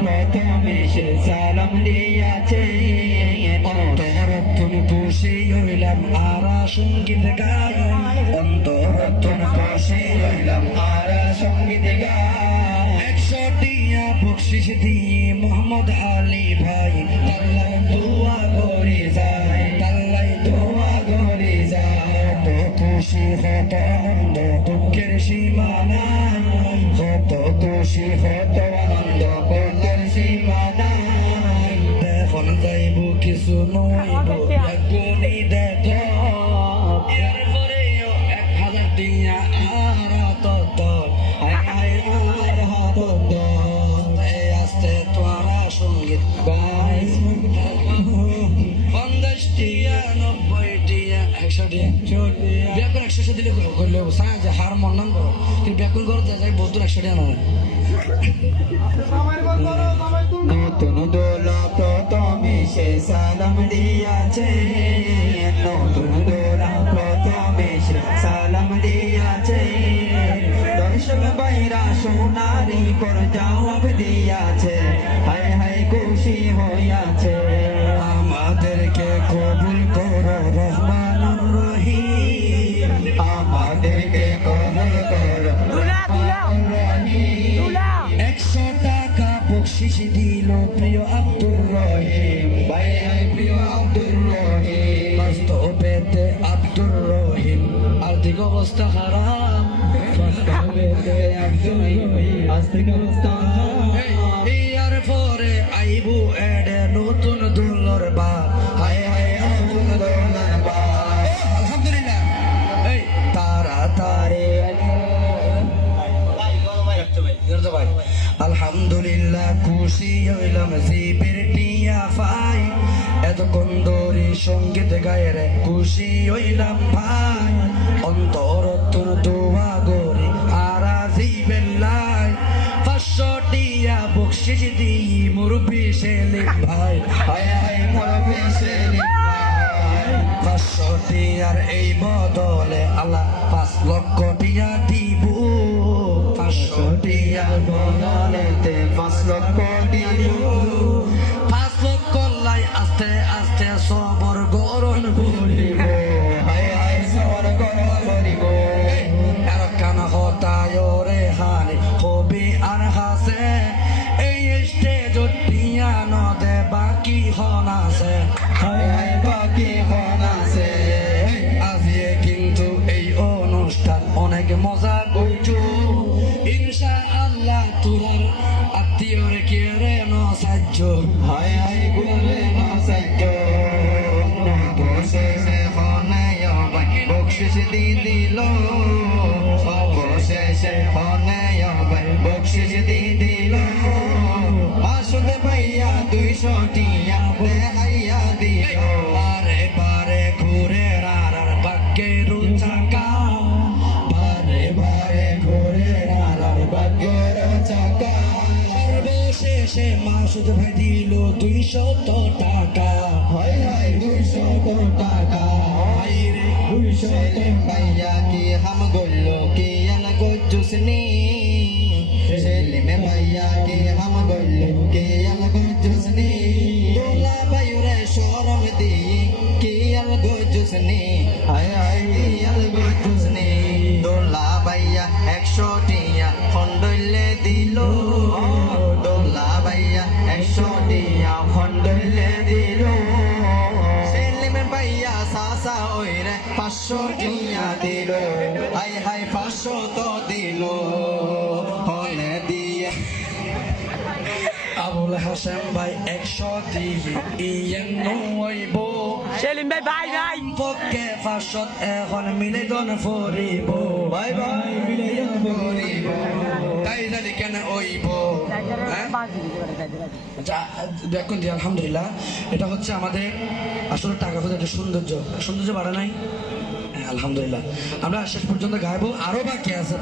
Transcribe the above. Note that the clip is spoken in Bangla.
প্রথমে সে সালাম দিয়াছে অন্তরত্তন খুশি হইলাম আরা সঙ্গীত গায় অন্তরত্তন খুশি হইলাম আরা সঙ্গীত গায় 100 টিয়া বকশিস দিয়ে মোহাম্মদ আলী ভাই তাল্লাই দোয়া করে যায় তাল্লাই দোয়া করে যায় তো খুশি হত আনন্দ দুঃখের সীমা নাই কত খুশি হত আনন্দ দুঃখের সীমা নাই এখন যাইব কিছু নইব এখনই দেখো এরপরে 1000 টিয়া আর তত হাই আর হাত আস্তে তোরা সঙ্গীত গাই 50 টিয়া 90 টিয়া 100 টিয়া ব্যাকুল 100 দিলে করলে সাহায্য হার মন নাম করো কিন্তু ব্যাকুল করতে যাই বহুত 100 টিয়া না নতুন দোলা প্রথমে সে সালাম দিয়াছে নতুন দোলা প্রথমে সে সালাম দিয়াছে দর্শক বাইরা সোনারি পর জবাব দিয়াছে হায় হায় খুশি হইয়াছে আমাদেরকে কবুল করো রহমানুর রহিম আমাদেরকে কবুল করো রহমানুর রহিম 100 টাকা বকশিশ দিল প্রিয় আব্দুর রহিম ভাই হায় প্রিয় আব্দুর রহিম বাস্তবেতে আব্দুর রহিম আর্থিক অবস্থা খারাপ বাস্তবেতে আব্দুর রহিম আর্থিক অবস্থা ইয়ার পরে আইবু এডে নতুন দুলর বাপ হায় হায় নতুন দুলর বাপ আলহামদুলিল্লাহ এই তাড়াতাড়ি আলহামদুলিল্লাহ খুশি হইলাম জিবির টিয়া ভাই এতক্ষণ ধরে সঙ্গীত গায়ে রে খুশি হইলাম ভাই অন্তরত্তর দোয়া গরি আরা জিবের লাই 500 টিয়া বকশিশ দিই মুরব্বি সেলিম ভাই হায় হায় মুরব্বি সেলিম ভাই 500 টিয়ার এই বদলে আল্লাহ 5 লক্ষ টিয়া দিব 500 টিয়ার বদলেতে 5 লক্ষ দিব 5 লক্ষ লাই আস্তে আস্তে সবর গরণ করিব হায় হায় সবর গরণ করিব আর কান হতায় রে হানি হবি আর হাসে এই স্টেজ টিয়া নদে বাকি হন আছে হায় হায় বাকি হন আছে আজিয়ে কিন্তু এই অনুষ্ঠান অনেক মজা করছো ইনশাআল্লাহ তোর আত্মীয়রে কে রে নসাজ্য হায় হায় গুলে নসাজ্য অবশেষে হনায় ভাই বকশিশ দিল অবশেষে হনায় ভাই বকশিশ দিল মাসুদ ভাইয়া 200 টিয়া দেখাইয়া দিল বারে বারে ঘুরে রার ভাগ্যের চাকা বারে বারে ঘুরে রার ভাগ্যের চাকা সর্বশেষে মাসুদ ভাই দিল 200 টাকা হায় হায় 200 টাকা হায় রে 200 ভাইয়া কি হাম গল্লো কি আনা গজুসনি সেলিম ভাইয়া কি হাম গল্লো কি আনা গজুসনি দোলা ভাইরে শরম দি কি আনা গজুসনি হায় হায় কি আনা গজুসনি দোলা ভাইয়া 100 টিয়া খন্ডলে দিল দোলা ভাইয়া 100 টিয়া খন্ডলে দিল সেলিম ভাইয়া সাসা ওইরে 500 টিয়া দিল হায় হায় 500 তো দিল হলে দিয়ে আবুল হাসান ভাই 100 দিয়ে ইয়েন নইব সেলিম ভাই ভাই ভাই পক্ষে 500 এখন মিলেদন ফরিব ভাই ভাই মিলেদন ফরিব তাই জানি কেন ওইব আচ্ছা দেখুন দি আলহামদুলিল্লাহ এটা হচ্ছে আমাদের আসলে টাকা পয়সা একটা সৌন্দর্য বাড়া নাই আলহামদুলিল্লাহ আমরা শেষ পর্যন্ত গাইবো আরো বাকি আছে।